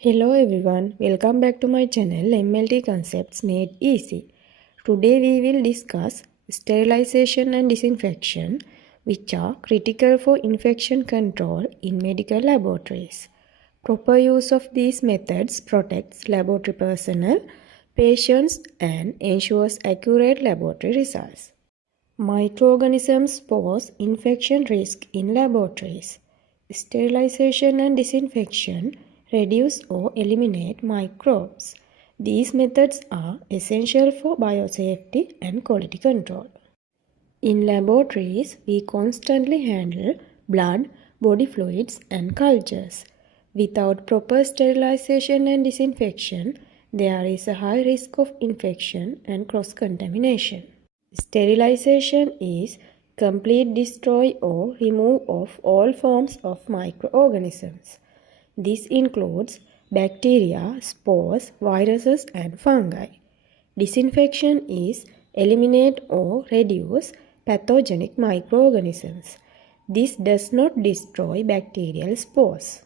Hello everyone, welcome back to my channel MLT Concepts Made Easy. Today we will discuss sterilization and disinfection, which are critical for infection control in medical laboratories. Proper use of these methods protects laboratory personnel, patients, and ensures accurate laboratory results. Microorganisms pose infection risk in laboratories. Sterilization and disinfection reduce or eliminate microbes. These methods are essential for biosafety and quality control. In laboratories, we constantly handle blood, body fluids, and cultures. Without proper sterilization and disinfection, there is a high risk of infection and cross-contamination. Sterilization is complete destroy or remove of all forms of microorganisms. This includes bacteria, spores, viruses, and fungi. Disinfection is eliminate or reduce pathogenic microorganisms. This does not destroy bacterial spores.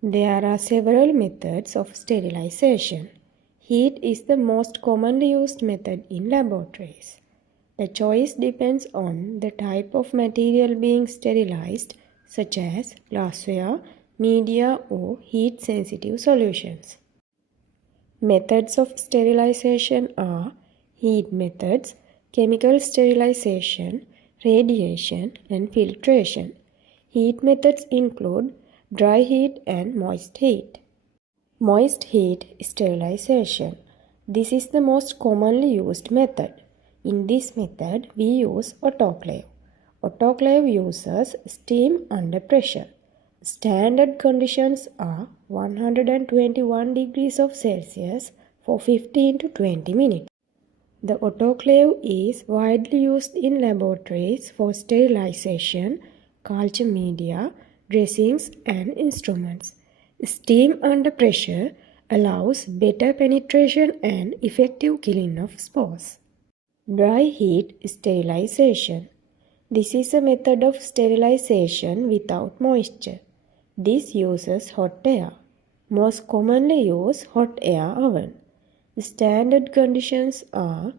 There are several methods of sterilization. Heat is the most commonly used method in laboratories. The choice depends on the type of material being sterilized, such as glassware, media, or heat-sensitive solutions. Methods of sterilization are heat methods, chemical sterilization, radiation, and filtration. Heat methods include dry heat and moist heat. Moist heat sterilization. This is the most commonly used method. In this method, we use autoclave. Autoclave uses steam under pressure. Standard conditions are 121 degrees of Celsius for 15 to 20 minutes. The autoclave is widely used in laboratories for sterilization, culture media, dressings, and instruments. Steam under pressure allows better penetration and effective killing of spores. Dry heat sterilization. This is a method of sterilization without moisture. This uses hot air. Most commonly use hot air oven. The standard conditions are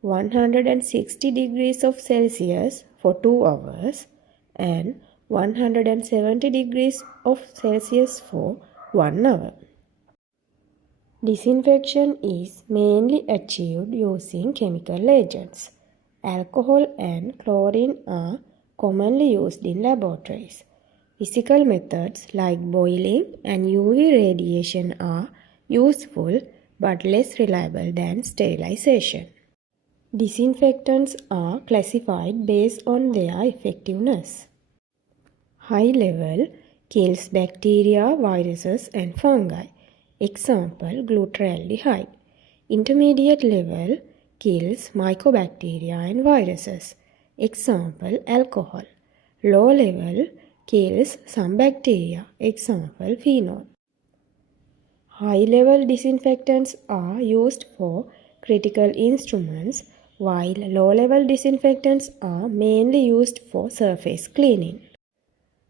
160 degrees of Celsius for 2 hours and 170 degrees of Celsius for 1 hour. Disinfection is mainly achieved using chemical agents. Alcohol and chlorine are commonly used in laboratories. Physical methods like boiling and UV radiation are useful but less reliable than sterilization. Disinfectants are classified based on their effectiveness. High level kills bacteria, viruses, and fungi. Example, glutaraldehyde. Intermediate level kills mycobacteria and viruses. Example, alcohol. Low level kills some bacteria. Example, phenol. High-level disinfectants are used for critical instruments, while low-level disinfectants are mainly used for surface cleaning.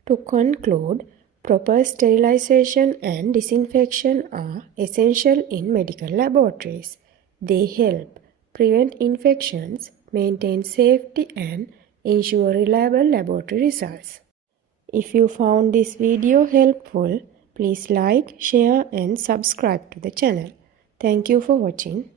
To conclude, proper sterilization and disinfection are essential in medical laboratories. They help prevent infections, maintain safety, and ensure reliable laboratory results. If you found this video helpful, please like, share, and subscribe to the channel. Thank you for watching.